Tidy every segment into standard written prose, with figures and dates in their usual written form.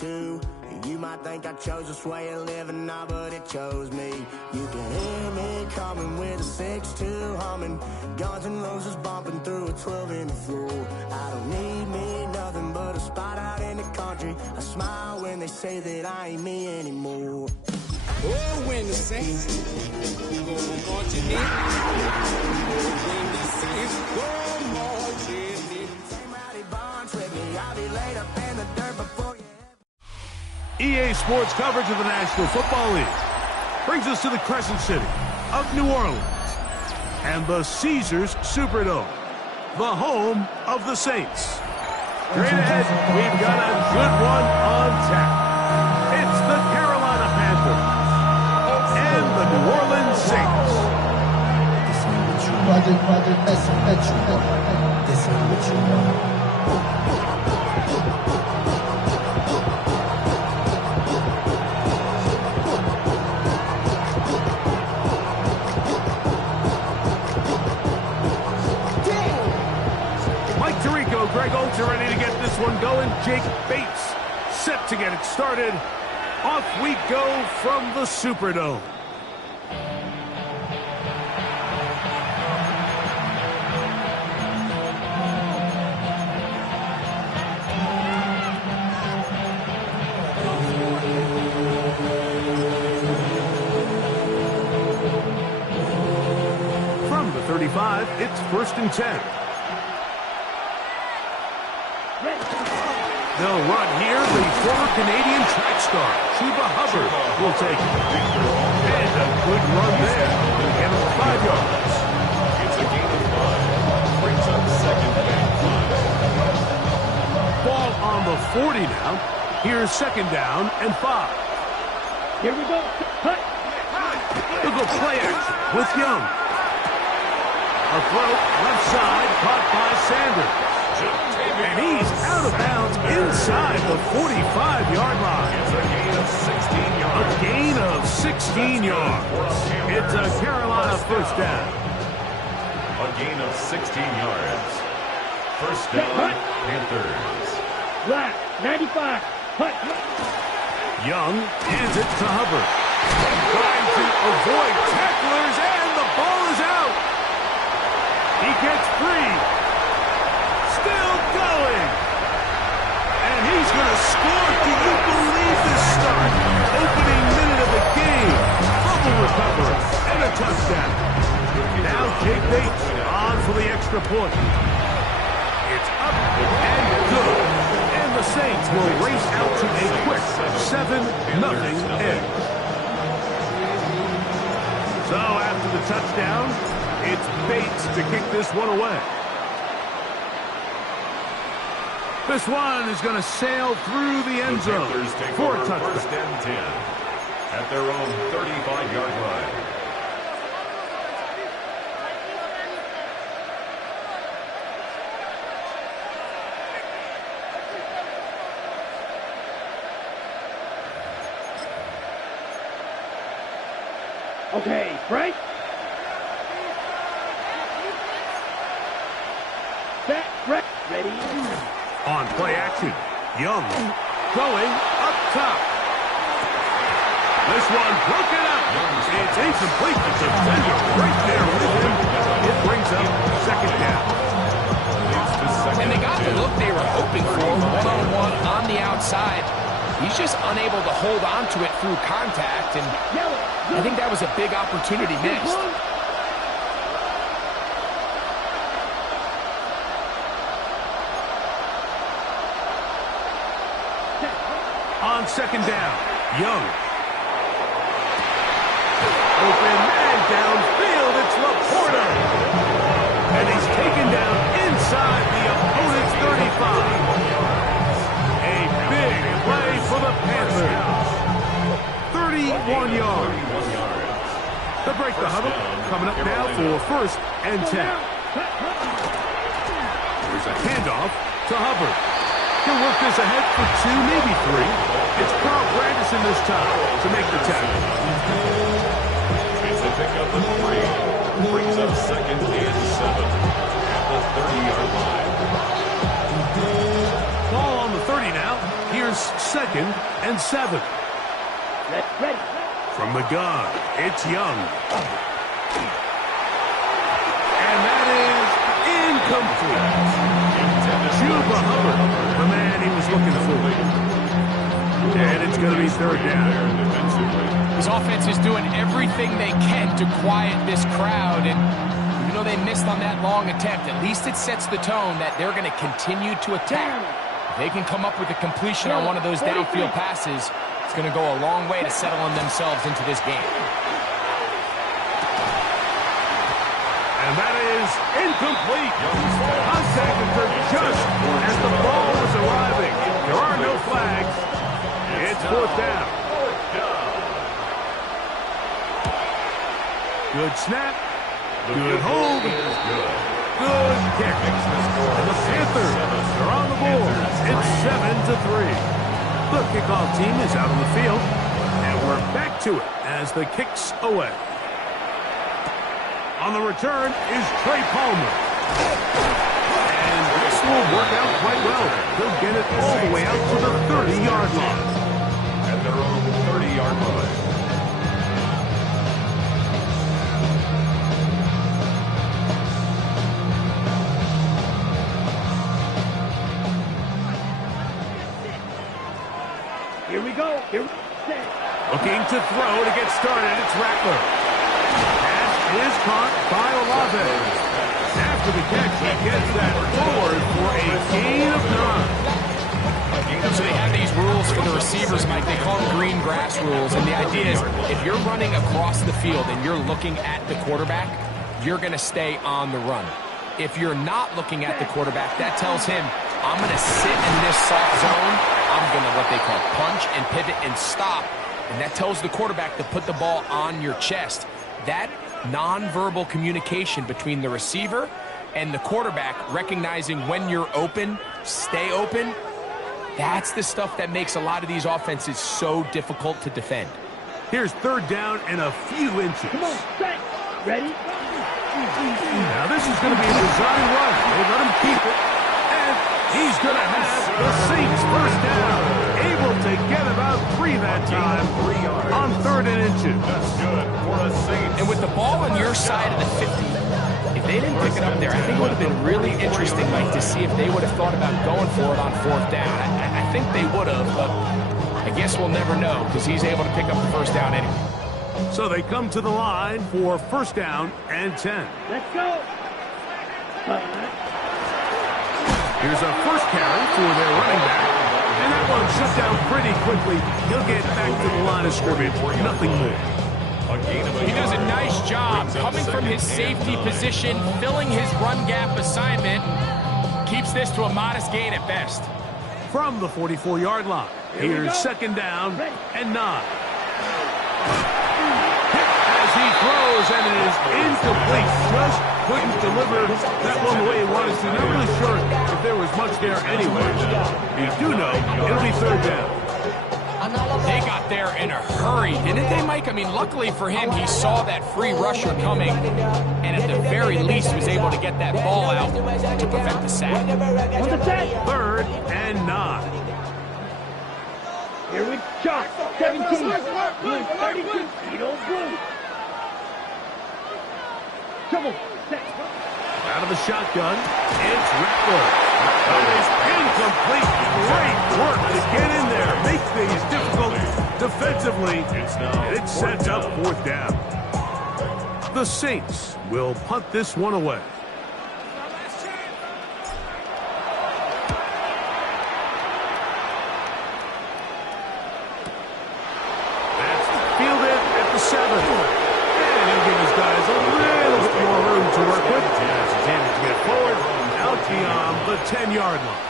too. You might think I chose this way of living now, but it chose me. You can hear me coming with a 6-2 humming, Guns N' Roses bumping through a 12 in the floor. I don't need me nothing but a spot out in the country. I smile when they say that I ain't me anymore. Oh, when the Saints go marching in, when the Saints go marching in. Same rowdy bonds with me, I'll be laid up in the dirt before you. EA Sports coverage of the National Football League brings us to the Crescent City of New Orleans and the Caesars Superdome, the home of the Saints. Straight ahead, we've got a good one on tap. It's the Carolina Panthers and the New Orleans Saints. This ain't what you want. This ain't what you want. This ain't what you want. Greg Olds are ready to get this one going. Jake Bates set to get it started. Off we go from the Superdome. From the 35, it's 1st and 10. They'll run here. The former Canadian track star, Chuba Hubbard, will take it. And a good run there. Get him 5 yards. It's a gain of 5. Brings up 2nd and 5. Ball on the 40 now. Here's 2nd down and 5. Here we go. Cut. They'll go play action with Young. A throw left side caught by Sanders. And he's out of bounds inside the 45-yard line. It's a gain of 16 yards. A gain of 16 yards. It's a Carolina 1st down. A gain of 16 yards. 1st down, Panthers. Black, 95. Cut. Young hands it to Hubbard. Trying to avoid tacklers, and the ball is out. He gets free. Still going. And he's going to score. Do you believe this start? Opening minute of the game. Fumble recovery and a touchdown. Now Jake Bates on for the extra point. It's up and good. And the Saints will race out to a quick 7-0 edge. So after the touchdown, it's Bates to kick this one away. This one is going to sail through the end zone for a touchdown. 1st and 10 at their own 35-yard line. Okay, Frank. Set, ready. On play action, Young going up top. This one broken up. It's incomplete. The defender right there with him. It brings up 2nd down. And they got the look they were hoping for, one-on-one on the outside. He's just unable to hold on to it through contact, and I think that was a big opportunity missed. On 2nd down, Young. Open man downfield, it's Laporta. And he's taken down inside the opponent's 35. A big play for the Panthers. 31 yards. They'll break the huddle. Coming up now for 1st and 10. There's a handoff to Hubbard. He'll work this ahead for 2, maybe 3. It's Carl Granderson this time to make the tackle. It's a pickup of 3. Brings up 2nd and 7 at the 30-yard line. Ball on the 30 now. Here's 2nd and 7. Ready. From the gun, it's Young. And that is incomplete. Chuba Hubbard, the man he was looking for. And it's going to be 3rd down. His offense is doing everything they can to quiet this crowd, and even though they missed on that long attempt, at least it sets the tone that they're going to continue to attack. If they can come up with a completion on one of those downfield passes, it's going to go a long way to settling themselves into this game. And that is incomplete. Contact occurred just as the ball was arriving. There are no flags. It's 4th down. Good snap. Good hold. Good kick. And the Panthers are on the board. It's 7-3. The kickoff team is out on the field, and we're back to it as the kick's away. On the return is Trey Palmer. And this will work out quite well. He'll get it all the way out to the 30-yard line. At their own 30-yard line. Here we go. Looking to throw to get started. It's Rattler. Pass is caught by Olave. After the catch, he gets that forward for a gain of 9. So they have these rules for the receivers, Mike. They call them green grass rules. And the idea is if you're running across the field and you're looking at the quarterback, you're going to stay on the run. If you're not looking at the quarterback, that tells him, I'm going to sit in this soft zone. I'm going to what they call punch and pivot and stop. And that tells the quarterback to put the ball on your chest. That nonverbal communication between the receiver and the quarterback, recognizing when you're open, stay open, that's the stuff that makes a lot of these offenses so difficult to defend. Here's 3rd down and a few inches. Come on, set. Ready? Now this is going to be a design run. They let him keep it. And he's going to have the Saints 1st down. Able to get about 3 that time on 3rd and inches. That's good for the Saints. And with the ball on your side of the 50, if they didn't pick it up there, I think it would have been really interesting, Mike, to see if they would have thought about going for it on 4th down. I think they would have, but I guess we'll never know because he's able to pick up the 1st down anyway. So they come to the line for 1st down and 10. Let's go. Here's a first carry for their running back. And that one shut down pretty quickly. He'll get back to the line of scrimmage. Nothing more. He does a nice job coming from his safety position, filling his run gap assignment. Keeps this to a modest gain at best. From the 44-yard line, here's 2nd down and 9. As he throws, and it is incomplete. Just couldn't deliver that one the way he wanted to. Not really sure if there was much there anyway. You do know it'll be 3rd down. They got there in a hurry, didn't they, Mike? I mean, luckily for him, he saw that free rusher coming, and at the very least was able to get that ball out to prevent the sack. 3rd and 9. Here we go. 17. Blue 32. Beetle blue. Come on. Set. Out of the shotgun, it's Rattler. That is incomplete. Great work to get in there. Make things difficult defensively. And it sets up 4th down. The Saints will punt this one away. That's fielded at the 7. And he'll give his guys a little bit more room to work with. He's able to get forward out beyond the 10-yard line.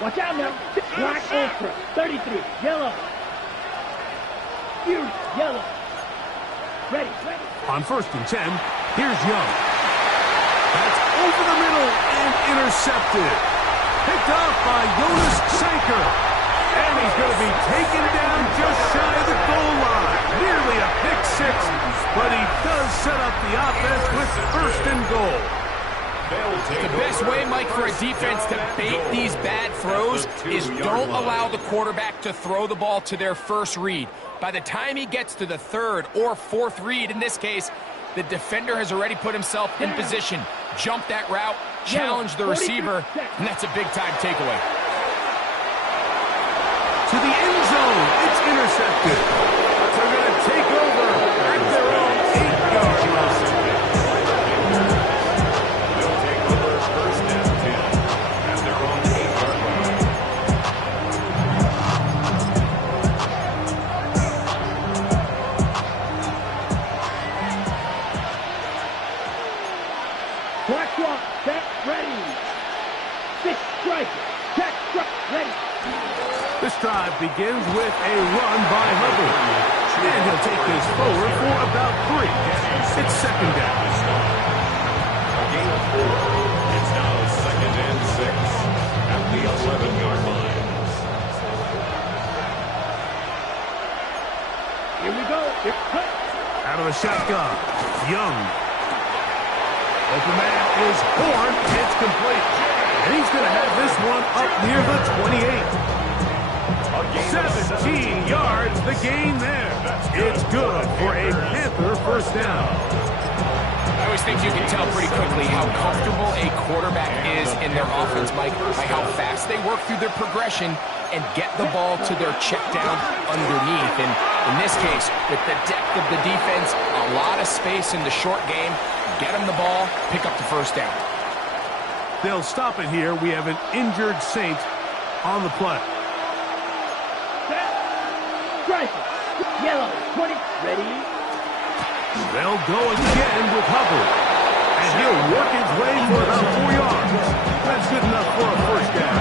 Watch out now. Black Ultra. 33. Yellow. Fury. Yellow. Ready. On 1st and 10, here's Young. That's over the middle and intercepted. Picked off by Jonas Sanker. And he's going to be taken down just shy of the goal line. Nearly a pick six, but he does set up the offense with first and goal. The best way, Mike, for a defense to bait these bad throws is don't allow the quarterback to throw the ball to their first read. By the time he gets to the third or fourth read, in this case, the defender has already put himself in position, jumped that route, challenged the receiver, and that's a big-time takeaway. To the end zone, it's intercepted. They're going to take over at their own 8-yard line. They'll take over first and 10 at their own 8-yard line. Black clock, set, ready. 6 strikers, check, strike, ready. This drive begins with a run by Hubbard. And he'll take this forward for about 3. It's second down. A gain of 4. It's now second and 6 at the 11-yard line. Here we go, it's cut. Out of the shotgun, Young. Open man is Horn. It's complete. And he's going to have this one up near the 28. 17 yards, the gain there. It's good for a Panther first down. I always think you can tell pretty quickly how comfortable a quarterback is in their offense, Mike, by how fast they work through their progression and get the ball to their check down underneath. And in this case, with the depth of the defense, a lot of space in the short game, get them the ball, pick up the first down. They'll stop it here. We have an injured Saint on the play. Striker, yellow, 20, ready. They'll go again with Hubbard. And he'll work his way for about 4 yards. That's good enough for a first down.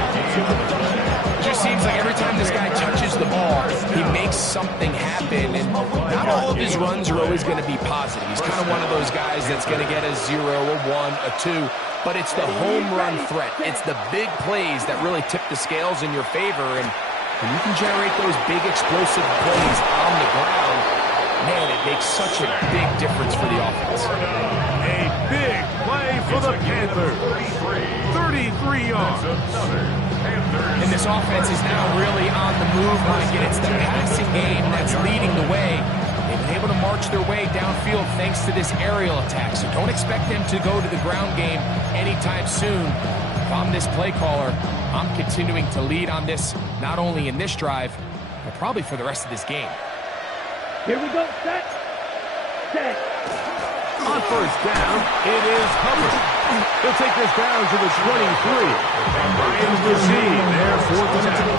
It just seems like every time this guy touches the ball, he makes something happen. And not all of his runs are always going to be positive. He's kind of one of those guys that's going to get a 0, a 1, a 2. But it's the home run threat. It's the big plays that really tip the scales in your favor. And when you can generate those big explosive plays on the ground, man, it makes such a big difference for the offense. A big play for the Panthers. 33 yards. And this offense is now really on the move, Mike, and it's the passing game that's leading the way. They've been able to march their way downfield thanks to this aerial attack, so don't expect them to go to the ground game anytime soon. If I'm this play caller, I'm continuing to lead on this, not only in this drive, but probably for the rest of this game. Here we go, set, set. On first down, it is Hubbard. He'll take this down to the 23. Ryan's receive there, fourth and down.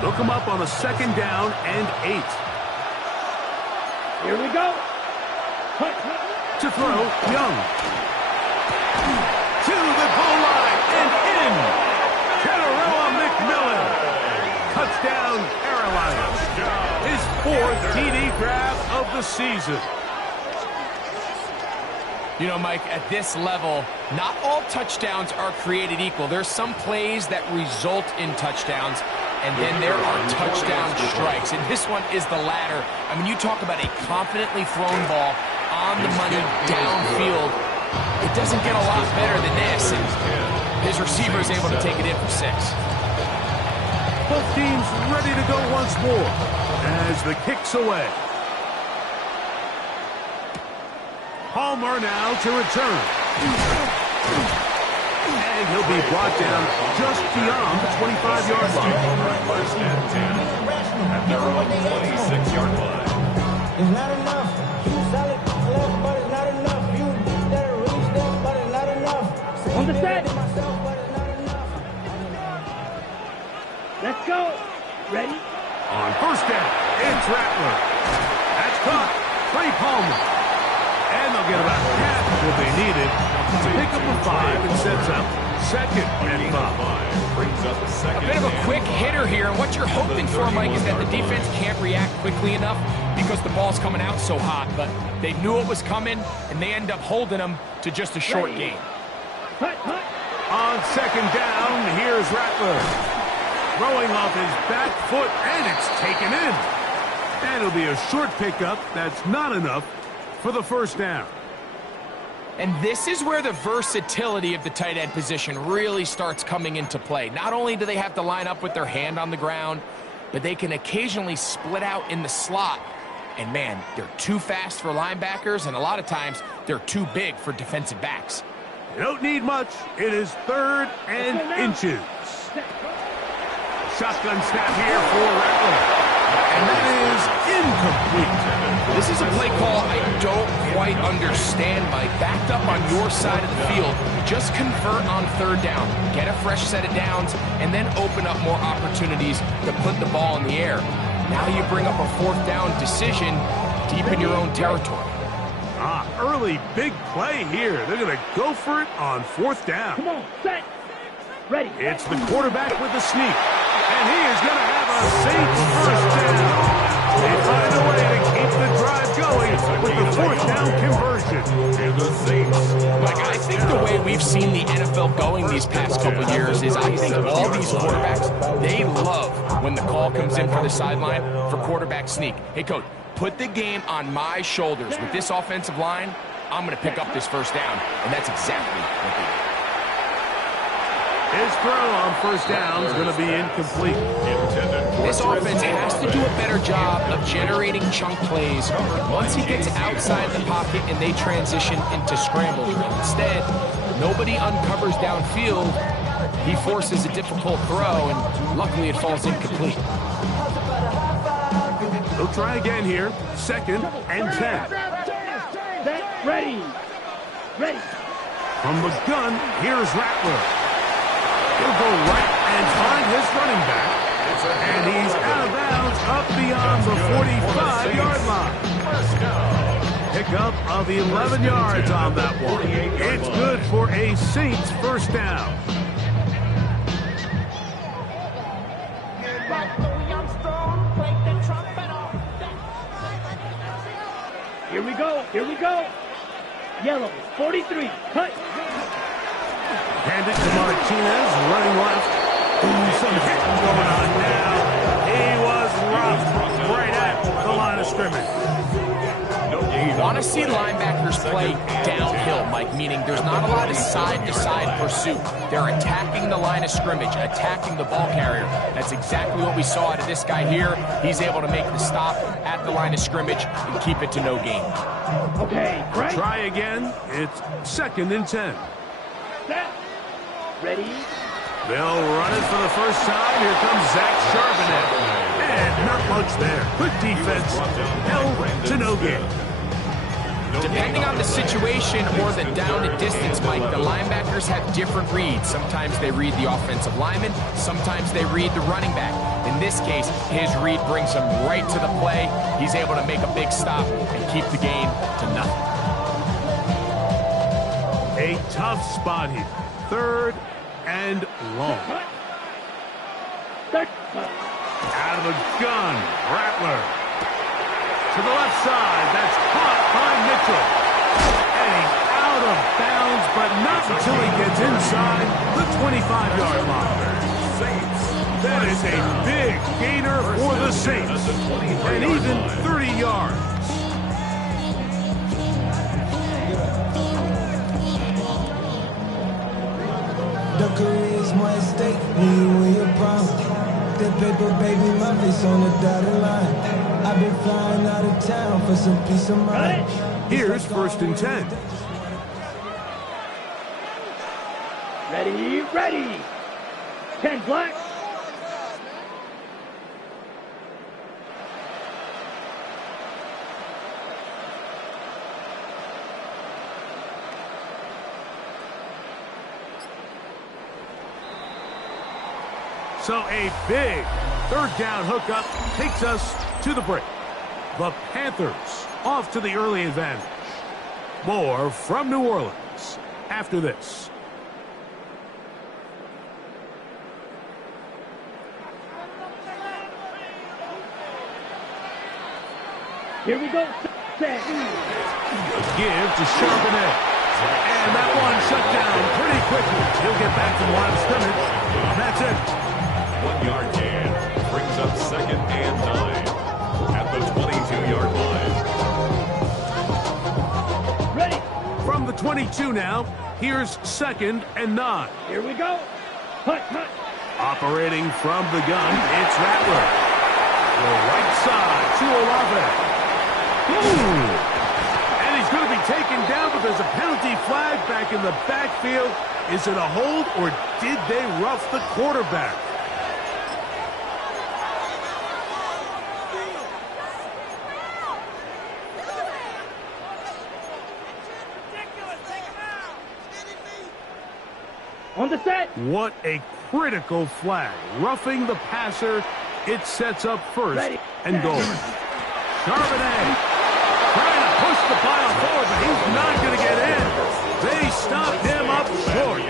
They'll come up on a second down and 8. Here we go. Cut. To throw, Young. To the goal line and in. Kenarella McMillan. Touchdown, Carolina. His 4th TD grab of the season. You know, Mike, at this level, not all touchdowns are created equal. There's some plays that result in touchdowns, and then there are touchdown strikes. And this one is the latter. I mean, you talk about a confidently thrown ball on the money downfield. It doesn't get a lot better than this, and his receiver is able to take it in for 6. Both teams ready to go once more as the kick's away. Palmer now to return. And he'll be brought down just beyond the 25-yard line. First and 10 at their own 26-yard line. It's not enough. You solid left, but it's not enough. You that reach that, but it's not enough. On the set. Let's go. Ready? On first down, it's Rattler. That's caught. Trey Palmer. And they'll get about half of what they needed to pick up a 5 and sets up second and 5. Brings up a second. A bit of a quick hitter here, and what you're hoping for, Mike, is that the defense can't react quickly enough because the ball's coming out so hot, but they knew it was coming, and they end up holding them to just a short gain. On second down, here's Rattler. Throwing off his back foot, and it's taken in. And it'll be a short pickup. That's not enough for the first down. And this is where the versatility of the tight end position really starts coming into play. Not only do they have to line up with their hand on the ground, but they can occasionally split out in the slot. And man, they're too fast for linebackers, and a lot of times they're too big for defensive backs. You don't need much. It is 3rd and inches. Shotgun snap here for Rattler. And that is incomplete. This is a play call I don't quite understand, Mike. Backed up on your side of the field, just convert on 3rd down. Get a fresh set of downs, and then open up more opportunities to put the ball in the air. Now you bring up a 4th down decision deep in your own territory. Early big play here. They're going to go for it on 4th down. Come on, set, ready. It's the quarterback with the sneak. And he is going to have a Saints first down. They find a way to keep the drive going with the 4th down conversion. And the Saints. Like, I think the way we've seen the NFL going these past couple years is I think all these quarterbacks, they love when the call comes in for the sideline for quarterback sneak. Hey, coach, put the game on my shoulders. With this offensive line, I'm going to pick up this first down. And that's exactly what they did. His throw on 1st down is going to be incomplete. This offense has to do a better job of generating chunk plays once he gets outside the pocket and they transition into scramble drill. Instead, nobody uncovers downfield. He forces a difficult throw, and luckily it falls incomplete. They'll try again here. 2nd and 10. Ready. Ready. From the gun, here's Rattler. He'll go right and find his running back. And he's out of bounds up beyond the 45-yard line. Pickup of 11 yards on that one. It's good for a Saints first down. Here we go. Here we go. Yellow, 43. Cut. Hand it to Martinez, running left. Ooh, some hitting going on now. He was roughed right at the line of scrimmage. You want to see linebackers play downhill, Mike, meaning there's not a lot of side-to-side pursuit. They're attacking the line of scrimmage, attacking the ball carrier. That's exactly what we saw out of this guy here. He's able to make the stop at the line of scrimmage and keep it to no gain. Okay, right. Try again. It's 2nd and 10. Set. Ready. They'll run it for the first time. Here comes Zach Charbonnet. And not much there. Good defense. Held to no gain. Depending on the situation or the down and distance, Mike, the linebackers have different reads. Sometimes they read the offensive lineman. Sometimes they read the running back. In this case, his read brings him right to the play. He's able to make a big stop and keep the gain to nothing. A tough spot here. 3rd and long. Out of the gun, Rattler. To the left side, that's caught by Mitchell. And he's out of bounds, but not until he gets inside the 25-yard line. That is a big gainer for the Saints. And even 30 yards. The career's more at stake when you win your prime. That paper, baby, my face on the dotted line. I've been flying out of town for some peace of mind. Here's 1st and 10. Ready, ready. 10 black. So a big 3rd down hookup takes us to the break. The Panthers off to the early advantage. More from New Orleans after this. Here we go. Set. Give to Charbonnet. And that one shut down pretty quickly. He'll get back to the line of scrimmage. That's it. 1 yard gain. Brings up 2nd and 9 at the 22-yard line. Ready. From the 22 now, here's 2nd and 9. Here we go. Hut, hut. Operating from the gun, it's Rattler. The right side to Olave. And he's going to be taken down, but there's a penalty flag back in the backfield. Is it a hold, or did they rough the quarterback? On the set. What a critical flag. Roughing the passer, it sets up 1st and goal. Charbonnet trying to push the pile forward, but he's not going to get in. They stopped him up short.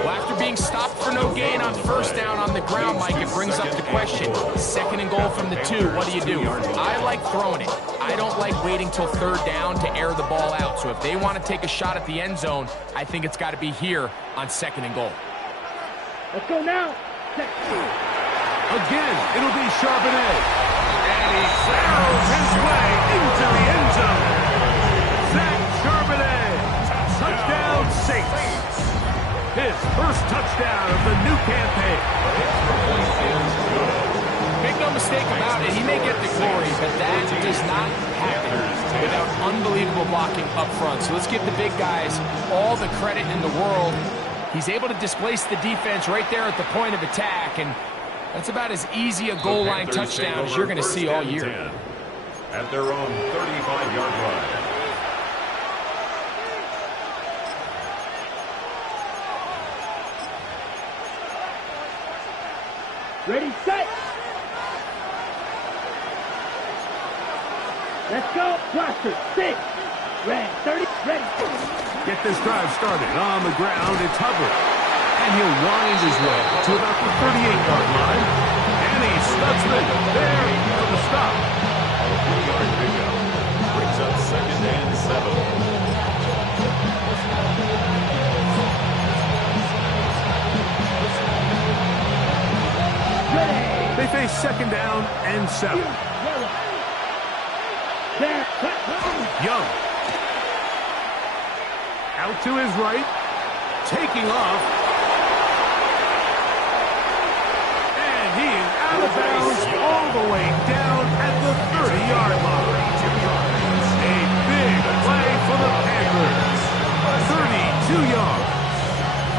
Well, after being stopped for no gain on 1st down on the ground, Mike, it brings up the question. 2nd and goal from the 2, what do? I like throwing it. I don't like waiting till 3rd down to air the ball out. So if they want to take a shot at the end zone, I think it's got to be here on 2nd and goal. Let's go now. Again, it'll be Charbonnet. And he sails his way into the end zone. Zach Charbonnet. Touchdown Saints. His first touchdown of the new campaign. Make no mistake about it, he may get the glory, but that does not happen without unbelievable blocking up front. So let's give the big guys all the credit in the world. He's able to displace the defense right there at the point of attack, and that's about as easy a goal line touchdown as you're going to see all year. At their own 35-yard line. Ready, set. Let's go. Cluster. 6. Red. 30. Ready. Get this drive started on the ground. It's Hubbard. And he'll wind his way to about the 38-yard line. And he studs it there for the stop. A 3-yard pickup. Brings up 2nd and 7. They face 2nd down and 7. Young. Out to his right. Taking off. And he is out of bounds all the way down at the 30-yard line. A big play for the Panthers. 32 yards.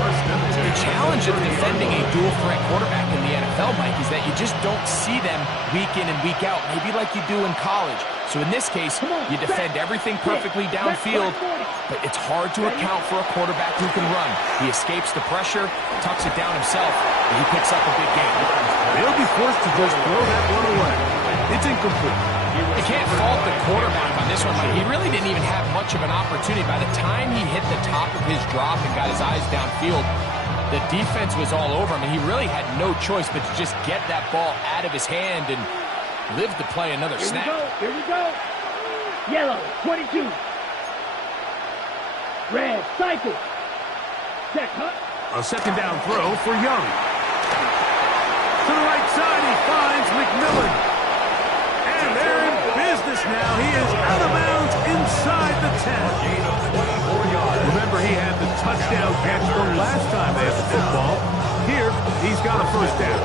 The challenge of defending a dual-threat quarterback in the NFL, Mike, is that you just don't see them week in and week out, maybe like you do in college. So in this case, you defend everything perfectly downfield, but it's hard to account for a quarterback who can run. He escapes the pressure, tucks it down himself, and he picks up a big gain. They'll be forced to just throw that one away. It's incomplete. You can't fault the quarterback on this one, but he really didn't even have much of an opportunity. By the time he hit the top of his drop and got his eyes downfield, the defense was all over him, and he really had no choice but to just get that ball out of his hand and live to play another snap. Here we go. Yellow, 22. Red, cycle. Check, hut. A 2nd down throw for Young. To the right side, he finds McMillan. And they're in business now. He is out of bounds inside the 10. Remember, he had the touchdown catch the last time they had the football. Here, he's got a 1st down.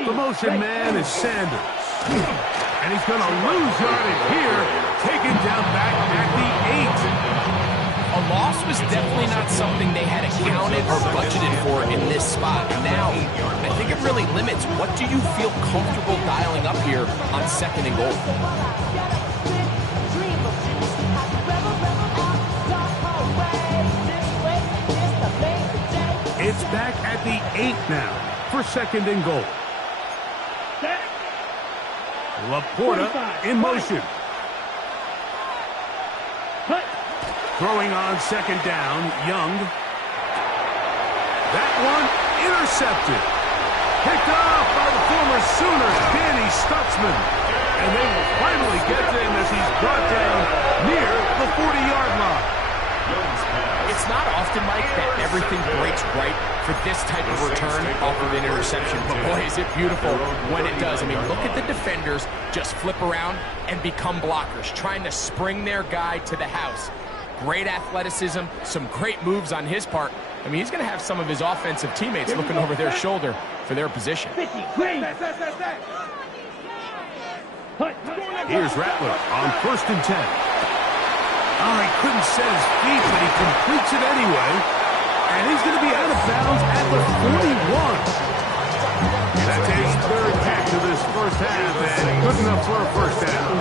The motion man is Sanders. And he's going to lose yardage here. Taken down back at the 8. A loss was definitely not something they had accounted or budgeted for in this spot. Now, I think it really limits what do you feel comfortable dialing up here on 2nd and goal. It's back at the 8 now for 2nd and goal. Laporta in motion. Throwing on 2nd down, Young. That one intercepted. Picked up by the former Sooners, Danny Stutzman. And they will finally get to him as he's brought down near the 40-yard line. It's not often, Mike, that everything breaks right for this type of return off of an interception. But boy, is it beautiful when it does. I mean, look at the defenders just flip around and become blockers, trying to spring their guy to the house. Great athleticism, some great moves on his part. I mean, he's going to have some of his offensive teammates looking over their shoulder for their position. Here's Rattler on 1st and 10. Oh, he couldn't set his feet, but he completes it anyway. And he's going to be out of bounds at the 41. That's his 3rd catch of this first half, and good enough for a first down.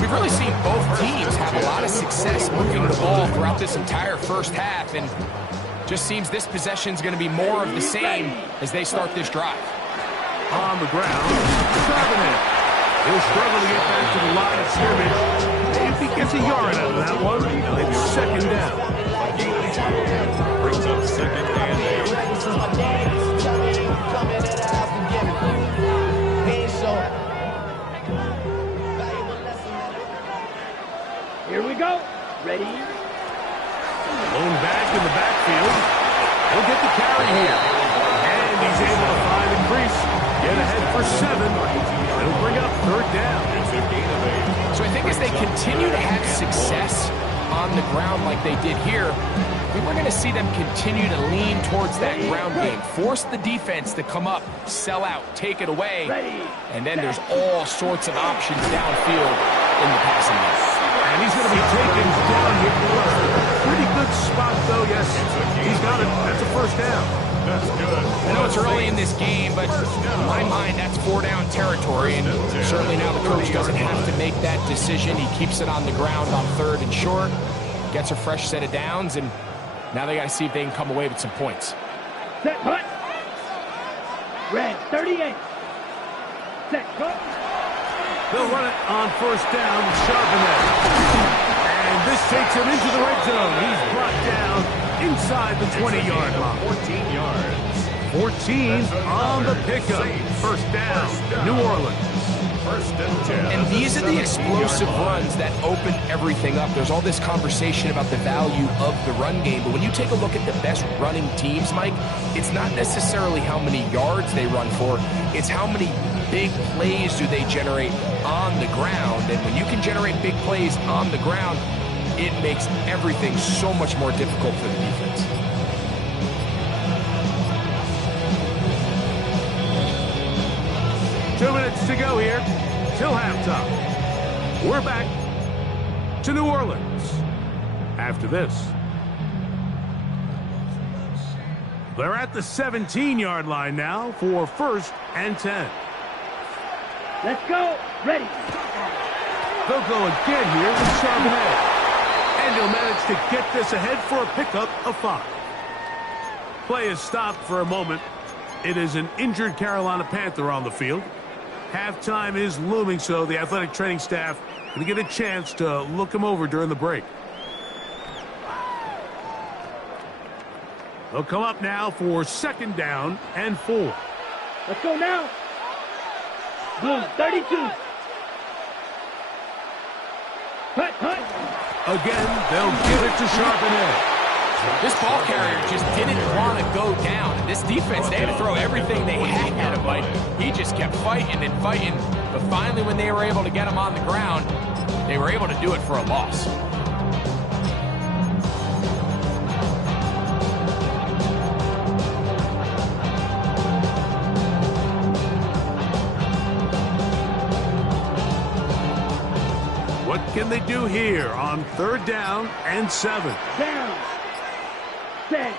We've really seen both teams have a lot of success moving the ball throughout this entire first half, and just seems this possession is going to be more of the same as they start this drive. On the ground, Charbonnet. He'll struggle to get back to the line of scrimmage. If he gets a yard out of that one, it's 2nd down. Brings up 2nd and 8. Here we go. Ready? Lone back in the backfield. He'll get the carry here. And he's able to find a crease. Get ahead for 7. It'll bring up 3rd down. It's a gain of 8. So I think as they continue to have success on the ground like they did here, I think we're going to see them continue to lean towards that ground game. Force the defense to come up, sell out, take it away. And then there's all sorts of options downfield in the passing game. And he's going to be taken down here. Pretty good spot, though. Yes, he's got it. That's a first down. That's good. I know it's early in this game, but in my mind, that's 4-down territory. And certainly now the coach doesn't have to make that decision. He keeps it on the ground on 3rd and short, gets a fresh set of downs, and now they got to see if they can come away with some points. Set, punt. Red, 38. Set, punt. They'll run it on 1st down, Charbonnet. And this takes him into the red zone. He's brought down inside the 20-yard line. 14 yards. 14 on the pickup. 1st down, New Orleans. 1st and 10. And these are the explosive runs that open everything up. There's all this conversation about the value of the run game, but when you take a look at the best running teams, Mike, it's not necessarily how many yards they run for, it's how many big plays do they generate on the ground. And when you can generate big plays on the ground, it makes everything so much more difficult for the defense. Two minutes to go here till halftime. We're back to New Orleans after this. They're at the 17-yard line now for 1st and 10. Let's go. Ready. They'll go again here with Charbonnet. And he'll manage to get this ahead for a pickup of 5. Play is stopped for a moment. It is an injured Carolina Panther on the field. Halftime is looming, so the athletic training staff going to get a chance to look him over during the break. They'll come up now for 2nd down and 4. Let's go now. Blue, 32. Punt, punt. Again, they'll give it to Charbonnet. This ball carrier just didn't want to go down. This defense, they had to throw everything they had at him, Mike. He just kept fighting and fighting. But finally, when they were able to get him on the ground, they were able to do it for a loss. What can they do here on 3rd down and 7? Down. Set.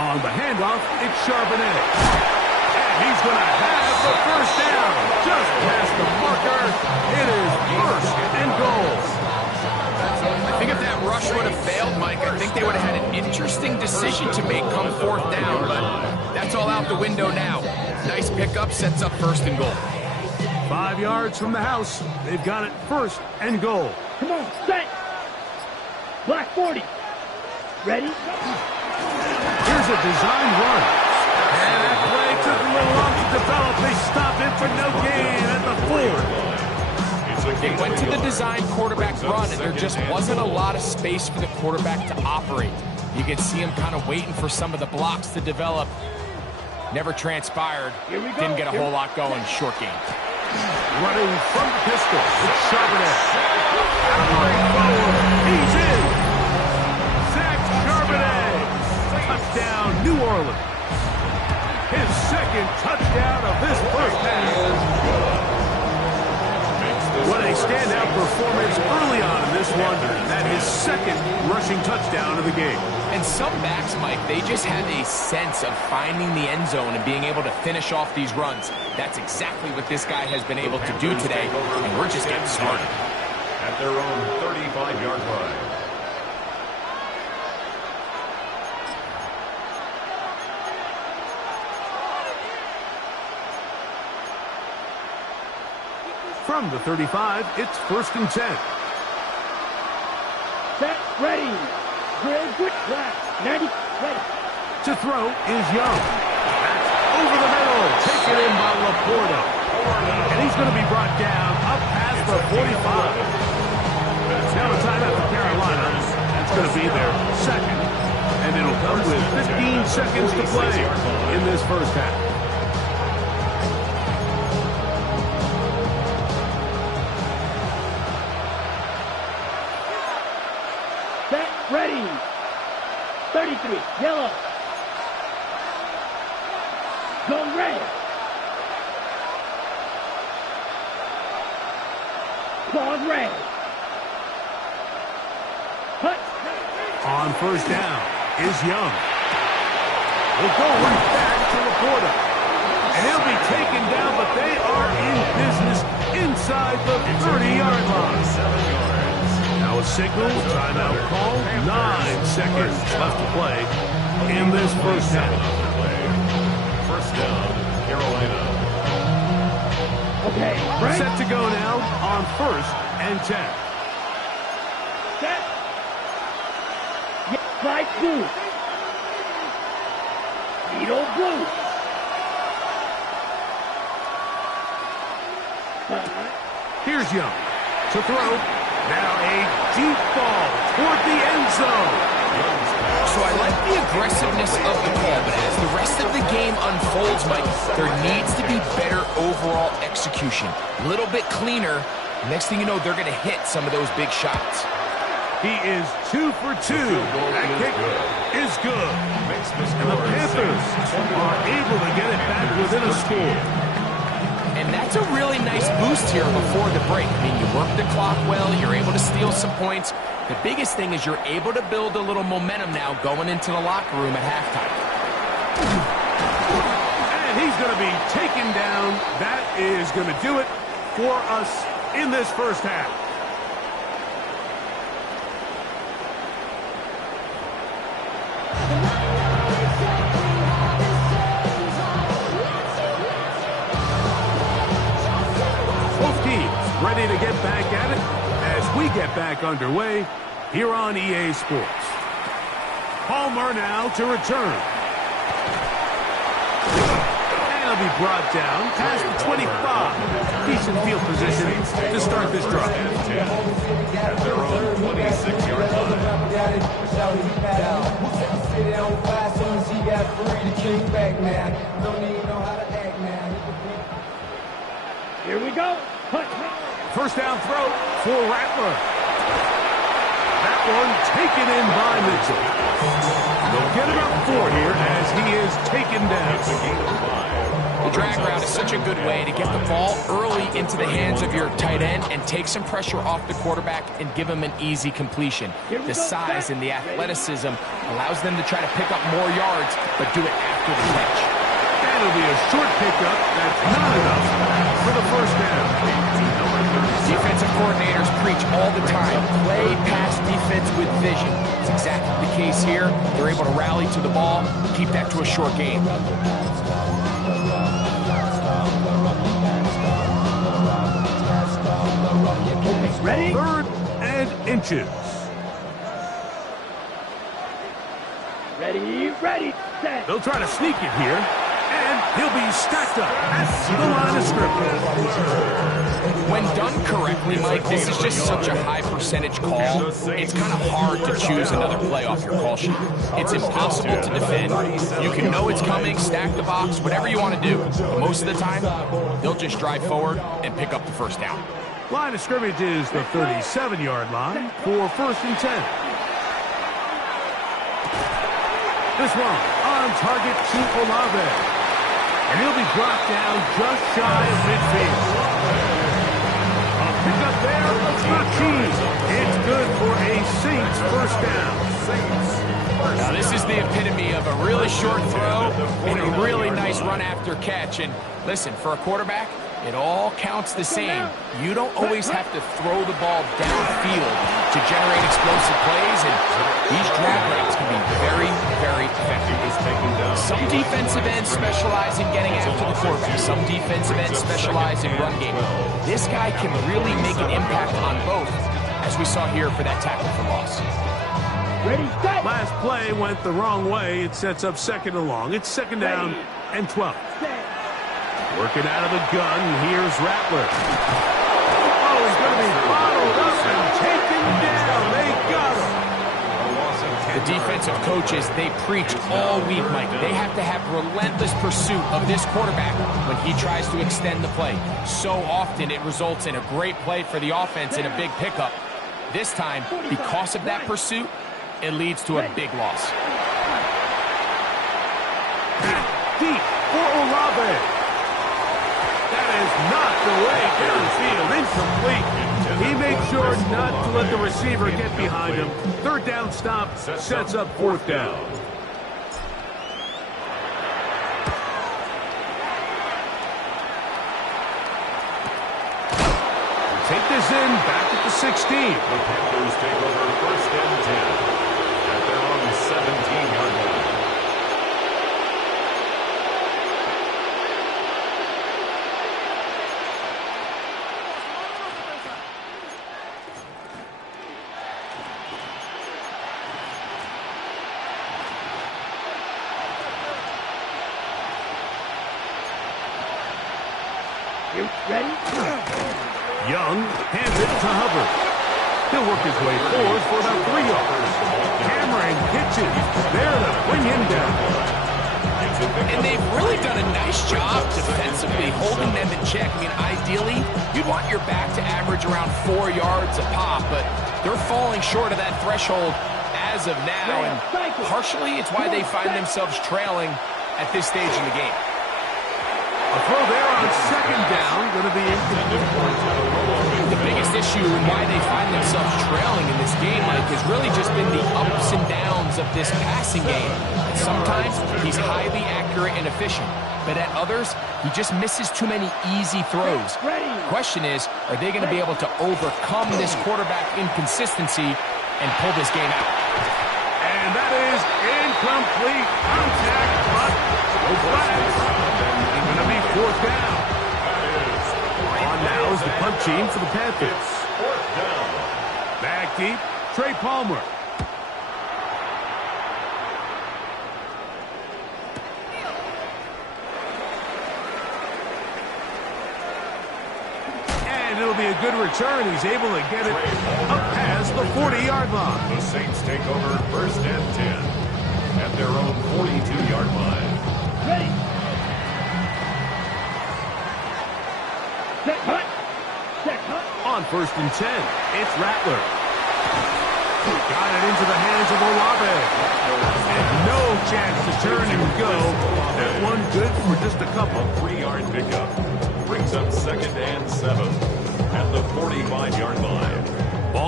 On the handoff, it's Charbonnet. And he's going to have the first down. Just past the marker. It is 1st and goal. I think if that rush would have failed, Mike, I think they would have had an interesting decision to make come 4th down, but that's all out the window now. Nice pickup, sets up 1st and goal. 5 yards from the house. They've got it 1st and goal. Come on, set. Black 40. Ready? Here's a design run. And that play took a little long to develop. They stopped it for no gain at the 4. They went to the design quarterback run, and there just wasn't a lot of space for the quarterback to operate. You could see him kind of waiting for some of the blocks to develop. Never transpired. Didn't get a whole lot going. Short game. Running from the pistol. It's Charbonnet. Powering forward. He's in. Zach Charbonnet. Touchdown, New Orleans. His 2nd touchdown of this first half. What a standout performance early on in this one. That is 2nd rushing touchdown of the game. And some backs, Mike, they just have a sense of finding the end zone and being able to finish off these runs. That's exactly what this guy has been able to do today, and we're just getting started. At their own 35-yard line. From the 35, it's 1st and 10. Set. Ready. Drill. Quick. Black. 90. Ready. To throw is Young. That's over the middle. Taken in by Laporta. And he's going to be brought down up past the 45. Now a timeout for Carolina. That's going to be their 2nd. And it'll come with 15 seconds to play in this first half. Ready. 33. Yellow. Go red. Pause red. Hut. On 1st down is Young. We'll go right back to Laporta. And he'll be taken down, but they are in business inside the 30-yard line. 7 yards. Now a signal, timeout called, 9 seconds left to play in this first half. 1st down, Carolina. Okay, right. Set to go now on 1st and 10. Set. Fight blue. Needle blue. Here's Young to throw. Now a deep ball toward the end zone. So I like the aggressiveness of the call, but as the rest of the game unfolds, Mike, there needs to be better overall execution. A little bit cleaner. Next thing you know, they're going to hit some of those big shots. He is 2 for 2. That kick is good. And the Panthers are able to get it back within a score. And that's a really nice boost here before the break. I mean, you work the clock well, you're able to steal some points. The biggest thing is you're able to build a little momentum now going into the locker room at halftime. And he's going to be taken down. That is going to do it for us in this first half. Ready to get back at it as we get back underway here on EA Sports. Palmer now to return. And he'll be brought down past the 25. Decent field position to start this drive. At their own 26-yard line. Here we go. First down throw for Rattler. That one taken in by Mitchell. They'll get about 4 here as he is taken down. The drag route is such a good way to get the ball early into the hands of your tight end and take some pressure off the quarterback and give him an easy completion. The size and the athleticism allows them to try to pick up more yards, but do it after the catch. That'll be a short pickup. That's not enough for the first down. Defensive coordinators preach all the time, play pass defense with vision. It's exactly the case here. They're able to rally to the ball, keep that to a short game. Ready? 3rd and inches. Ready, set. They'll try to sneak it here, and he'll be stacked up at the line of scrimmage. When done correctly, Mike, this is just such a high percentage call. It's kind of hard to choose another play off your call sheet. It's impossible to defend. You can know it's coming, stack the box, whatever you want to do. But most of the time, they'll just drive forward and pick up the first down. Line of scrimmage is the 37-yard line for 1st and 10. This one on target to Olave. And he'll be brought down just shy of midfield. A pickup there of 13. It's good for a Saints first down. Now this is the epitome of a really short throw and a really nice run after catch. And listen, for a quarterback, it all counts the same. You don't always have to throw the ball downfield to generate explosive plays, and these drag routes can be very, very effective. Some defensive ends specialize in getting after the quarterback. Some defensive ends specialize in run game. This guy can really make an impact on both, as we saw here for that tackle for loss. Ready, set. Last play went the wrong way. It sets up 2nd and long. It's 2nd down and 12. Working out of the gun, here's Rattler. Oh, he's going to be bottled up and taken down. They got him. The defensive coaches, they preach all week, Mike. They have to have relentless pursuit of this quarterback when he tries to extend the play. So often it results in a great play for the offense and a big pickup. This time, because of that pursuit, it leads to a big loss. Deep for Olave. That is not the way downfield. Incomplete. He made sure not to let the receiver get behind him. 3rd down stop sets up 4th down. Take this in back at the 16. The Panthers take over 1st and 10 at their own 17-yard line. You ready? Young hands it to Hubbard. He'll work his way forward for about 3 yards. Cameron pitches. There to bring him down. And they've really done a nice job defensively holding them in check. I mean, ideally, you'd want your back to average around 4 yards a pop, but they're falling short of that threshold as of now. And partially, it's why they find themselves trailing at this stage in the game. A throw there on 2nd down, going to be incomplete. The biggest issue and why they find themselves trailing in this game, Mike, has really just been the ups and downs of this passing game. And sometimes he's highly accurate and efficient, but at others, he just misses too many easy throws. The question is, are they going to be able to overcome this quarterback inconsistency and pull this game out? And that is incomplete. Contact, but no flags. Going to be 4th down. On now is the punt team for the Panthers. Back deep, Trey Palmer. And it'll be a good return. He's able to get it up past the 40-yard line. The Saints take over 1st and 10 at their own 42-yard line. Ready. Set, hunt. Set, hunt. On 1st and 10, it's Rattler. Got it into the hands of Olave. And no chance to turn and go. That one good for just a couple. 3 yards.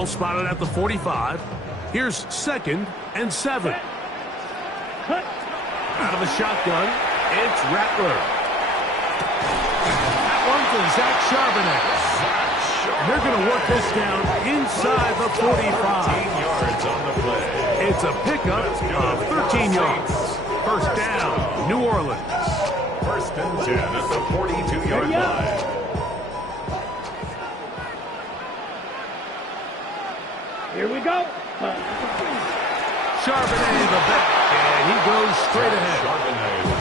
Ball spotted at the 45. Here's 2nd and 7. Out of the shotgun, it's Rattler. That one for Zach Charbonnet. And they're going to work this down inside the 45. 13 yards on the play. It's a pickup of 13 yards. First down, New Orleans. 1st and 10 at the 42-yard line. Here we go. Charbonnet the back, and he goes straight ahead.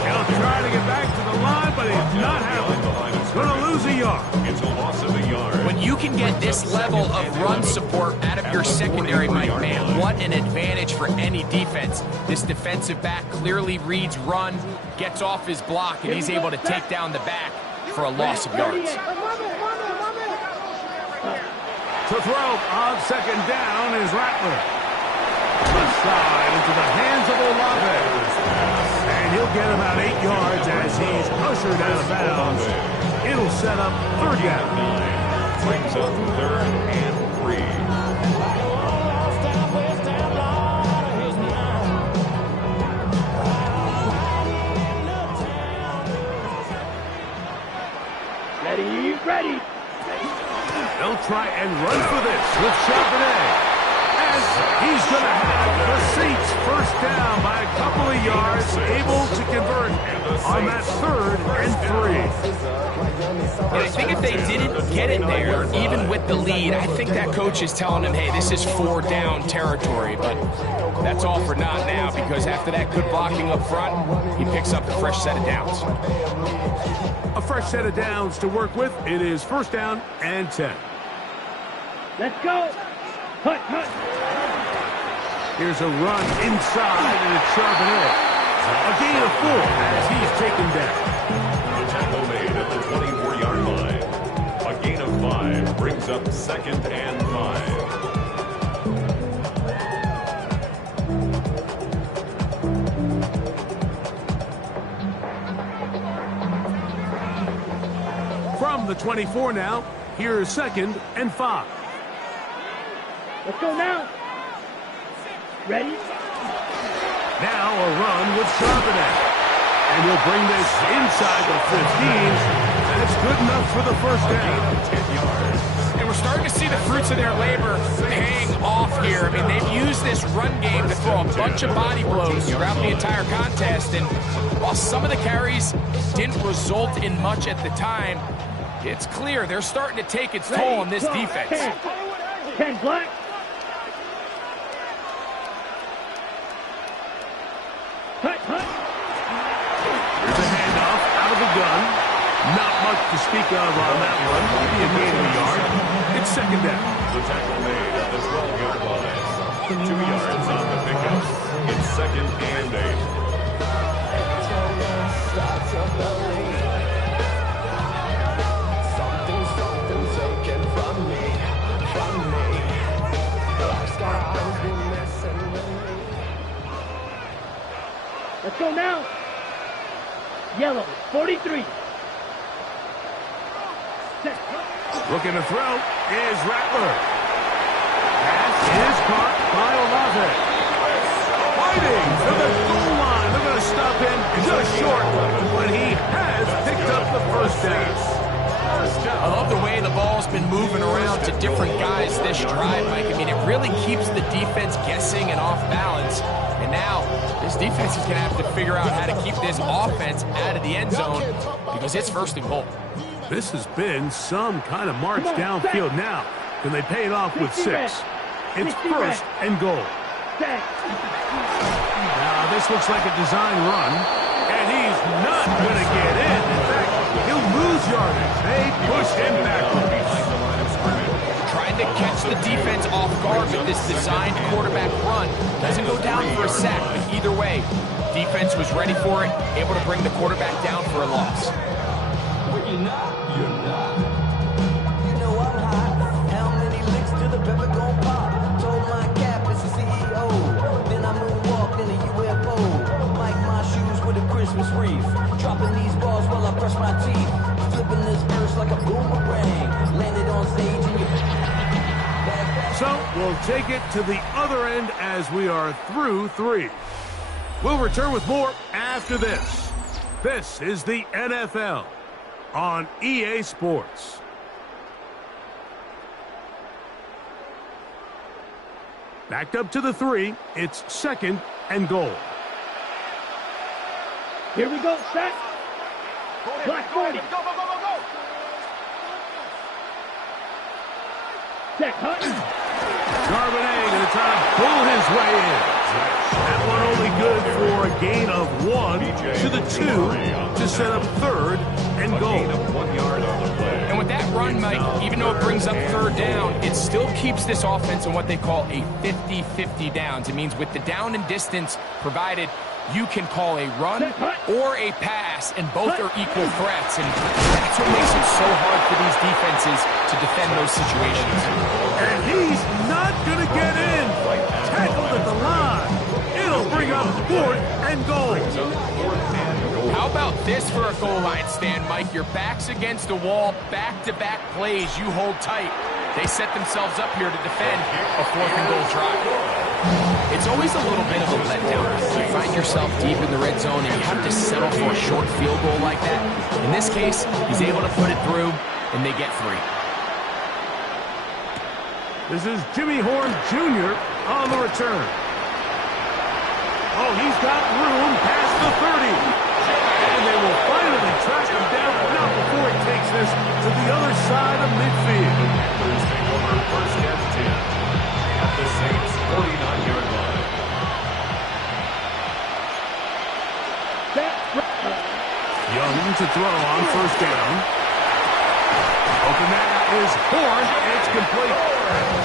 He'll try to get back to the line, but he's not having it. He's going to lose a yard. It's a loss of a yard. When you can get this level of run support out of your secondary, Mike, man, what an advantage for any defense. This defensive back clearly reads run, gets off his block, and he's able to take down the back for a loss of yards. To throw on 2nd down is Rattler. Left side into the hands of Olave. And he'll get about 8 yards as he's ushered out of bounds. It'll set up 3rd down. Brings up 3rd and 3. Ready. They'll try and run for this with Charbonnet. As he's going to have the Saints first down by a couple of yards, able to convert on that 3rd and 3. And I think if they didn't get it there, even with the lead, I think that coach is telling them, hey, this is 4 down territory. But that's all for naught now, because after that good blocking up front, he picks up a fresh set of downs. A fresh set of downs to work with. It is 1st down and 10. Let's go. Hut. Here's a run inside, and it's Charbonnet. A gain of 4 as he's taken down. The tackle made at the 24-yard line. A gain of 5 brings up 2nd and 5. From the 24 now, here's 2nd and 5. Let's go now. Ready? Now a run with Charbonnet. And he'll bring this inside the 15. That's good enough for the first down. 10 yards. And we're starting to see the fruits of their labor paying off here. I mean, they've used this run game to throw a bunch of body blows throughout the entire contest. And while some of the carries didn't result in much at the time, it's clear they're starting to take its toll on this defense. 10 black. Hut. Here's a handoff out of the gun. Not much to speak of on that one. Maybe a gain of a yard. It's 2nd down. The tackle made at the 12-yard line. 2 yards on the pickup. It's 2nd and 8. Let's go now. Yellow, 43. Looking to throw is Rattler. Pass is caught by Olave. Fighting to the goal line. They're going to stop him just short, but he has picked up the first down. I love the way the ball's been moving around to different guys this drive, Mike. I mean, it really keeps the defense guessing and off balance. And now, this defense is going to have to figure out how to keep this offense out of the end zone because it's 1st and goal. This has been some kind of march downfield now. Can they pay it off with 6? It's 1st and goal. Now, this looks like a design run, and he's not going to get in. In fact, he'll lose yardage. They pushed him backwards. Trying to catch the defense off guard with this designed quarterback run. Doesn't go down for a sack, but either way, defense was ready for it, able to bring the quarterback down for a loss. You're not. You know I'm hot. How many licks to the pepper gon' pop? Told my cap it's the CEO. Then I moonwalked in a UFO. Like my shoes with a Christmas wreath. Dropping these balls while I brush my teeth. Flipping this verse like a boomerang. Landed on stage and you... So we'll take it to the other end as we are through 3. We'll return with more after this. This is the NFL on EA Sports. Backed up to the 3. It's 2nd and goal. Here we go, set. Black 40. Go, go, go, go, go. Check, Hunt. Charbonnet going to try to pull his way in. That one only good for a gain of 1 to the 2 to set up 3rd and goal. 1 yard on the play. And with that run, Mike, even though it brings up 3rd down, it still keeps this offense in what they call a 50-50 downs. It means with the down and distance provided, you can call a run or a pass, and both are equal threats. And that's what makes it so hard for these defenses to defend those situations. And he's not going to get in. Tackled at the line. It'll bring up 4th and goal. How about this for a goal line stand, Mike? Your back's against the wall, back-to-back plays, you hold tight. They set themselves up here to defend a 4th and goal try. It's always a little bit of a letdown. You find yourself deep in the red zone and you have to settle for a short field goal like that. In this case, he's able to put it through, and they get 3. This is Jimmy Horn Jr. on the return. Oh, he's got room past the 30. And they will finally track him down, but not before he takes this to the other side of midfield. Take over 1st and 10 at the Saints' 49-yard line. Young to throw on 1st down. Open that is Horn. It's complete.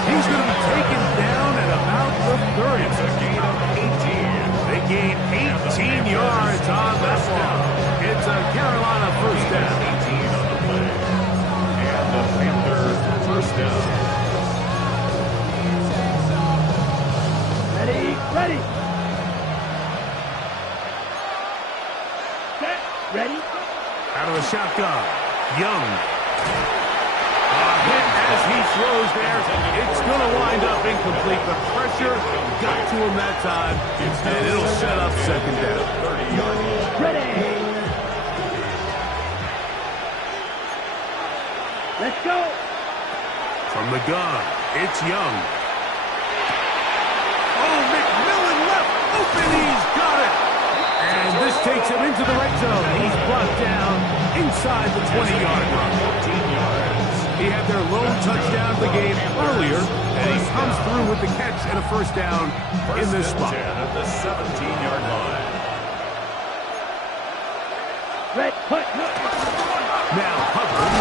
He's going to be taken down at about the 30. It's a gain of 18. They gain 18 yards on that one. It's a Carolina 1st down. 18 on the play. And the Panthers 1st down. Ready. Set. Ready. Out of the shotgun. Young. Hit as he throws there. It's going to wind up incomplete. The pressure got to him that time, and it'll set up 2nd down. 30-yard line. Ready. Let's go. From the gun, it's Young. Oh, McMillan left open. He's got it. And this takes him into the red zone. He's brought down inside the 20-yard line. 14 yards. He had their lone touchdown of the game earlier, and he comes through with the catch and a 1st down in this spot. 10 at the 17-yard line. Red. Hunt. Now Hubbard,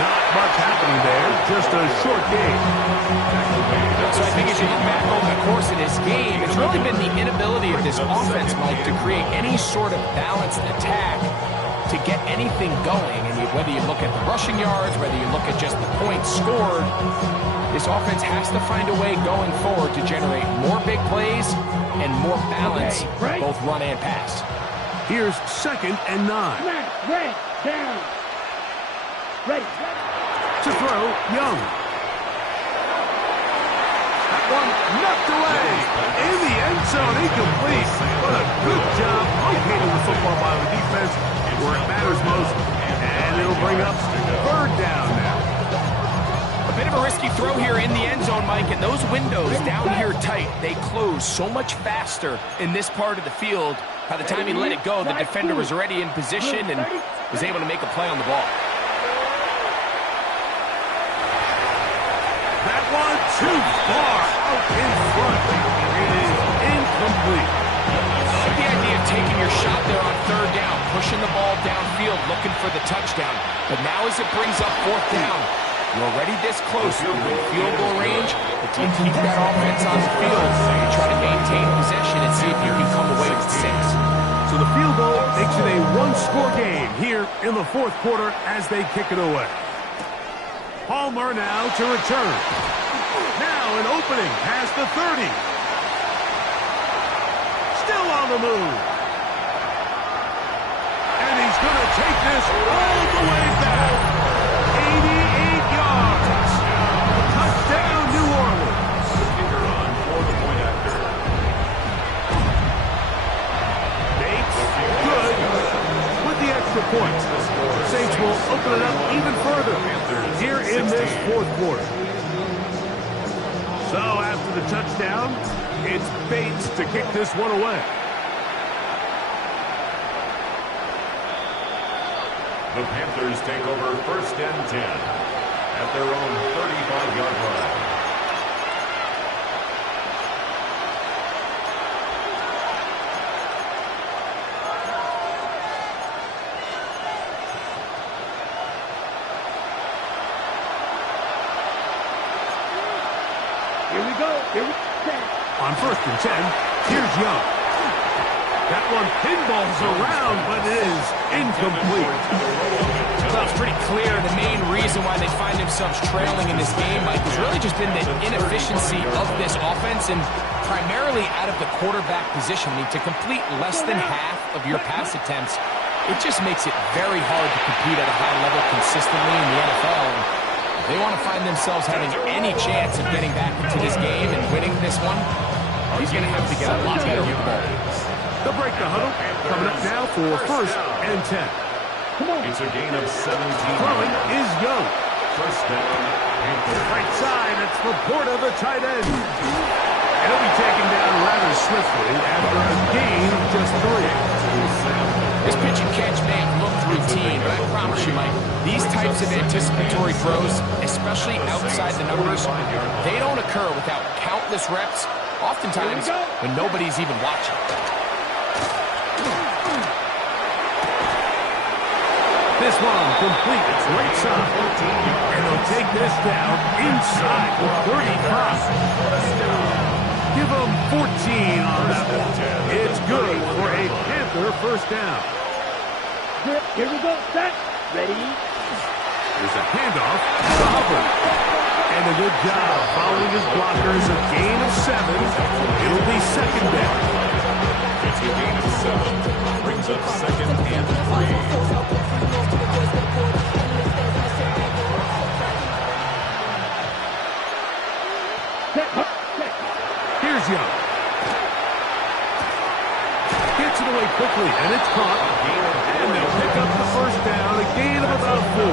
not much happening there, just a short game. So I think as you look back over the course of this game, it's really been the inability of this offense, Mike, to create any sort of balanced attack to get anything going. And whether you look at the rushing yards, whether you look at just the points scored, this offense has to find a way going forward to generate more big plays and more balance, both run and pass. Here's 2nd and 9. Red. Down. Ready. To throw, Young. That one knocked away. In the end zone, incomplete. But a good job locating the football by the defense where it matters most. And it'll bring up 3rd down now. A bit of a risky throw here in the end zone, Mike, and those windows down here tight, they close so much faster in this part of the field. By the time he let it go, the defender was already in position and was able to make a play on the ball. That one too far out in front. It is incomplete. I like the idea of taking your shot there on 3rd down, pushing the ball downfield, looking for the touchdown. But now as it brings up 4th down, you're already this close to field goal range, but you keep that offense on the field and try to maintain possession and see if you can come away with 6. So the field goal makes it a 1-score game here in the 4th quarter as they kick it away. Palmer now to return. Now an opening past the 30. Still on the move. And he's going to take this all the way back. 88 yards. Touchdown, New Orleans. points. The Saints will open it up even further here in this fourth quarter. So after the touchdown, it's Bates to kick this one away. The Panthers take over 1st and 10 at their own 35-yard line. Here we go. Here we go. On 1st and 10, here's Young. That one pinballs around, but it is incomplete. Well, it's pretty clear the main reason why they find themselves trailing in this game, Mike, has really just been the inefficiency of this offense and primarily out of the quarterback position. I mean, to complete less than half of your pass attempts, it just makes it very hard to compete at a high level consistently in the NFL. And if they want to find themselves having any chance of getting back into this game and winning this one, he's going to have to get a lot better with the ball. They'll break the huddle. Coming up now for 1st and 10. It's a gain of 17. Throwing is Young. 1st down. Right side, it's Laporta, the tight end. He'll be taken down rather swiftly after a gain of just 3. This pitch and catch may have looked routine, but I promise you, Mike, these types of anticipatory throws, especially outside the numbers, they don't occur without countless reps, oftentimes when nobody's even watching. This one complete. It's right side. And they'll take this down inside the 35. Give them 14 on that one. It's good for a Panther 1st down. Here we go. Set. Ready. There's a handoff to Hubbard. And a good job following his blockers. A gain of 7. It'll be 2nd down. It's a gain of 7. Brings up 2nd and 3. Here's Young. Gets it away quickly, and it's caught. And they'll pick up the 1st down, a gain of about 4.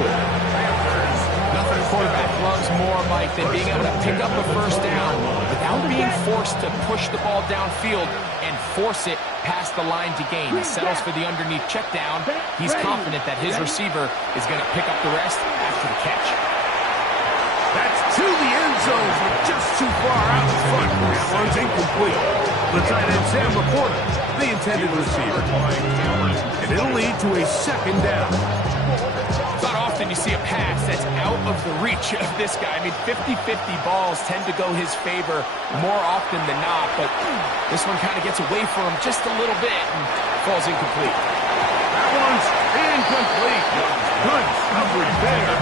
Nothing a quarterback loves more, Mike, than being able to pick up a 1st down without being forced to push the ball downfield and force it past the line to gain. He settles for the underneath check down. He's confident that his receiver is going to pick up the rest after the catch. That's to the end zone, but just too far out in front. That one's incomplete. The tight end, Sam Laporta, the intended receiver. And it'll lead to a 2nd down. It's not often you see a pass that's out of the reach of this guy. I mean, 50-50 balls tend to go his favor more often than not, but this one kind of gets away from him just a little bit and falls incomplete. That one's incomplete. Good coverage there.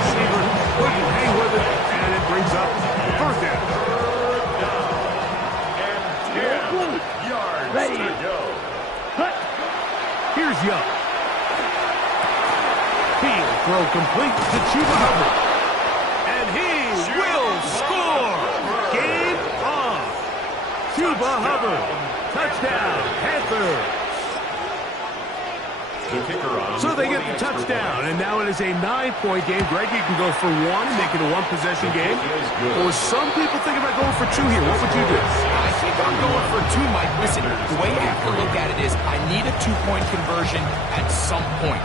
Receiver couldn't hang with it, and it brings up 1st down. And 10 yards Ready. to go. Cut. Here's Young. He'll throw complete to Chuba Hubbard. And he will score. Game on. Chuba Hubbard. Touchdown, Panthers. The kicker on. So they get the touchdown, and now it is a 9-point game. Greg, you can go for 1, make it a 1-possession game. Or some people think about going for 2 here. What would you do? I think I'm going for 2, Mike. Listen, the way you have to look at it is I need a 2-point conversion at some point.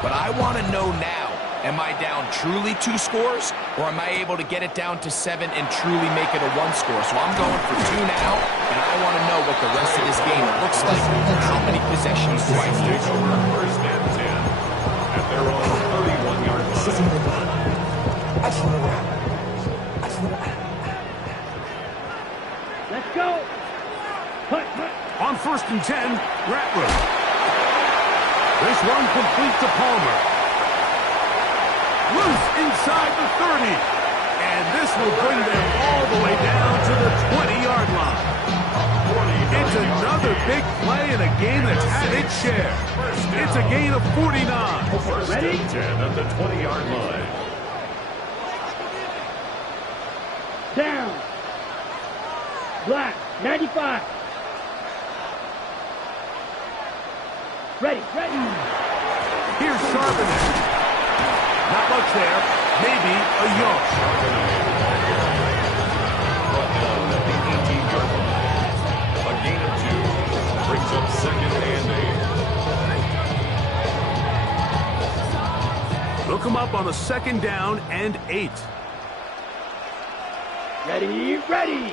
But I want to know now, am I down truly 2 scores, or am I able to get it down to 7 and truly make it a 1 score? So I'm going for 2 now, and I want to know what the rest of this game looks like. How many possessions do I need? Take over 1st and 10 at their own 31-yard line. Let's go. Cut. On 1st and 10, Rattler. This one complete to Palmer. Loose inside the 30. And this will bring them all the way down to the 20-yard line. It's another big play in a game that's had its share. It's a gain of 49. 1st and 10 at the 20-yard line. Down. Black. 95. Ready, ready. Here's Charbonnet. Not much there. Maybe a Young. Brought down at the 18-yard line. A gain of 2 brings up second and 8. Look him up on a second down and 8. Ready, ready.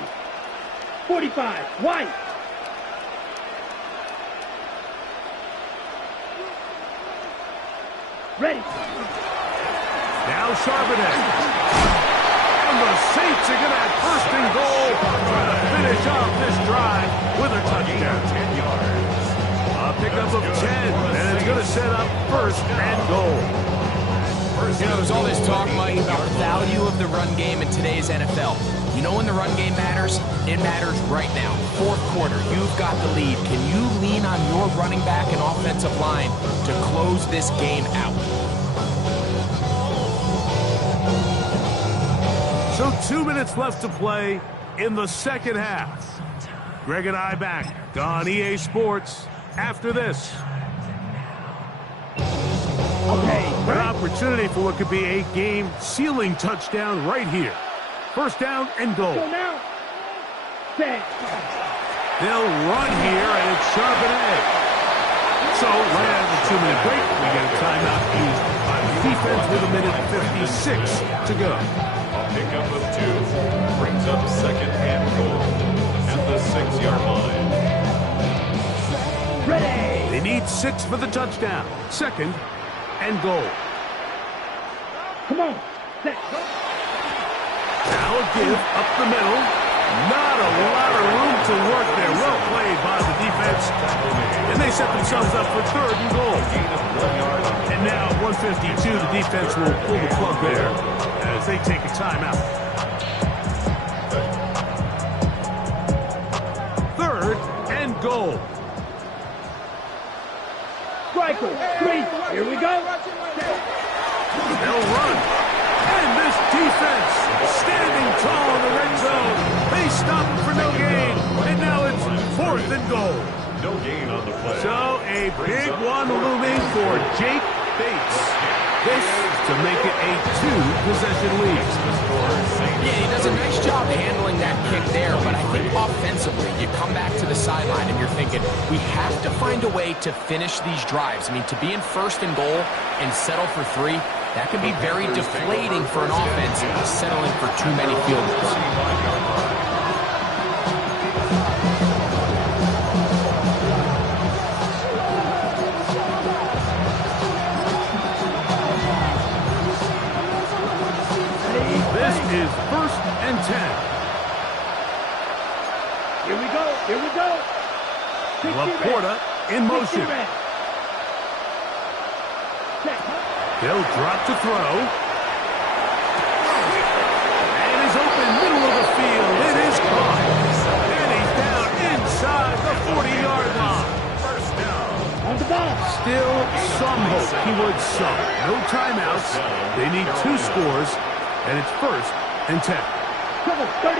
45, White. Ready. Now Charbonnet. And the Saints are going to have first and goal to finish off this drive with a touchdown. 10 yards. A pickup of 10, and it's going to set up first and goal. You know, there's all this talk, Mike, about the value of the run game in today's NFL. You know when the run game matters? It matters right now. Fourth quarter, you've got the lead. Can you lean on your running back and offensive line to close this game out? So 2 minutes left to play in the second half. Greg and I back on EA Sports after this. Okay. An opportunity for what could be a game-sealing touchdown right here. First down and goal. So now. Set. They'll run here, and it's Charbonnet. So right out of the 2-minute break, we get a timeout used by the defense with 1:56 to go. A pickup of 2 brings up second and goal at the 6-yard line. Ready. They need 6 for the touchdown. Second and goal. Come on. Set. Now a give up the middle. Not a lot of room to work there. Well played by the defense. And they set themselves up for third and goal. And now at 1:52, the defense will pull the plug there as they take a timeout. Third and goal. Striker. 3. Here we go. They'll run. And this defense standing tall in the red zone. They stop for no gain. And now it's fourth and goal. No gain on the play. So a big one looming for Jake Bates. This to make it a 2-possession lead. Yeah, he does a nice job handling that kick there, but I think offensively, you come back to the sideline and you're thinking, we have to find a way to finish these drives. I mean, to be in first and goal and settle for 3, that can be very deflating for an offense settling for too many field goals. This is first and 10. Here we go. Here we go. Laporta in motion. They'll drop to throw. And is open middle of the field. It is caught. And he's down inside the 40-yard line. First down. On the ball. Still some hope he would some. No timeouts. They need 2 scores. And it's first and 10. Come on, 38.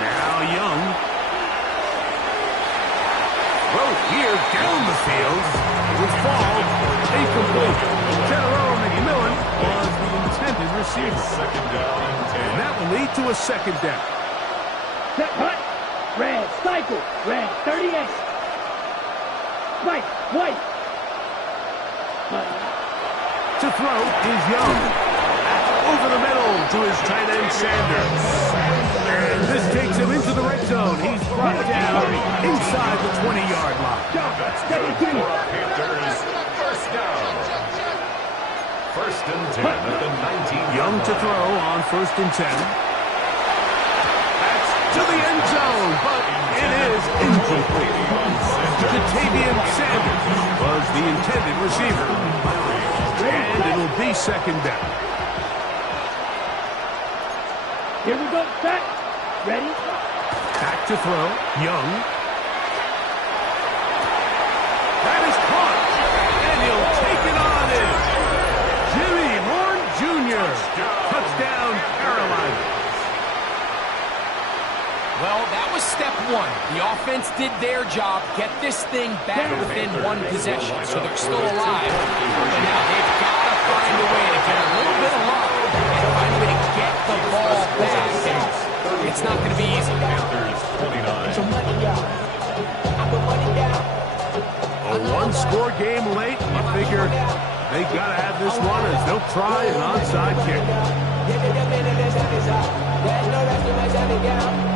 Now Young. Throw here down the field. It would fall. Incomplete. General McMillan was the intended receiver. Second down and 10. And that will lead to a second down. Set, cut. Red, cycle. Red, 38. Right, white. To throw is Young. Over the middle to his tight end Sanders. And this takes him into the red zone. He's brought down inside the 20-yard line. Panthers, first down. First and 10 at the 19. Young to throw on first and 10. That's to the end zone, but it is incomplete. Jatavian Sanders was the intended receiver. And it'll be second down. Here we go, set. Ready? Back to throw. Young. That is caught. And he'll take it on in. Jimmy Horn Jr. Touchdown, Carolina. Well, that was step one. The offense did their job, get this thing back within one possession, so they're still alive. But now they've got to find a way to get a little bit of luck and find a way to get the ball back. And it's not going to be easy. Panthers 29. A one-score game late, you figure they got to have this one as they'll try an onside kick.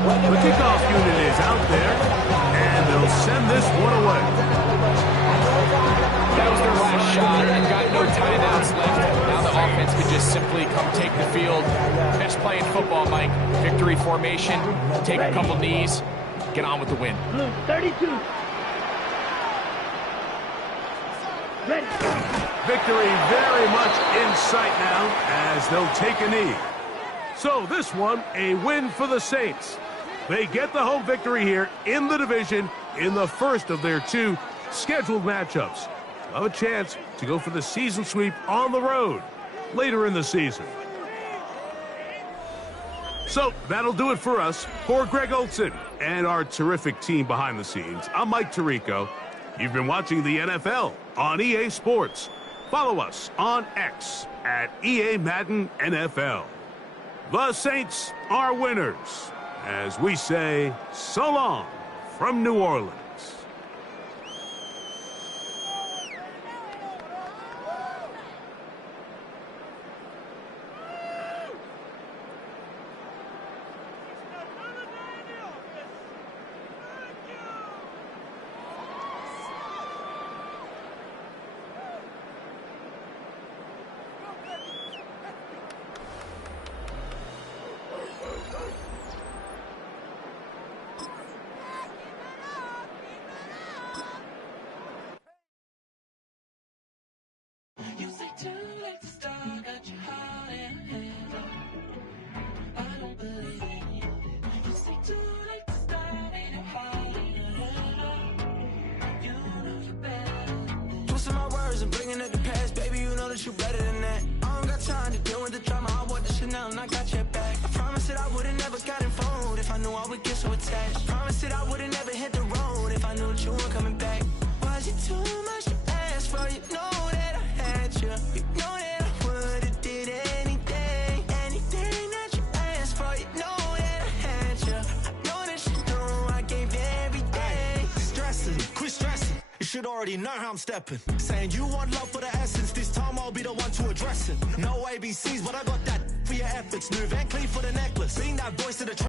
The kickoff unit is out there, and they'll send this one away. That was their last shot. They've got no timeouts left. Now the offense could just simply come take the field. Best play in football, Mike. Victory formation, take a couple knees, get on with the win. 32. Ready. Victory very much in sight now as they'll take a knee. So this one, a win for the Saints. They get the home victory here in the division in the first of their two scheduled matchups. They'll have a chance to go for the season sweep on the road later in the season. So that'll do it for us. For Greg Olson and our terrific team behind the scenes, I'm Mike Tirico. You've been watching the NFL on EA Sports. Follow us on X at EA Madden NFL. The Saints are winners, as we say so long from New Orleans. Twisting my words and bringing it to pass, baby, you know that you better than that. I don't got time to deal with the drama, I want the Chanel and I got your back. I promised that I would've never gotten phoned if I knew I would get so attached. I promised that I would've never hit the road if I knew that you weren't coming back. Was it too much to ask for? You know that I had you. You know that I would've did anything, anything that you asked for. You know that I had you. I know that you know I gave you everything. Stressing, quit stressing. You should already know how I'm stepping. Saying you want love for the essence. This time I'll be the one to address it. No ABCs, but I got that for your efforts. New Van Cleef for the necklace. Being that voice of the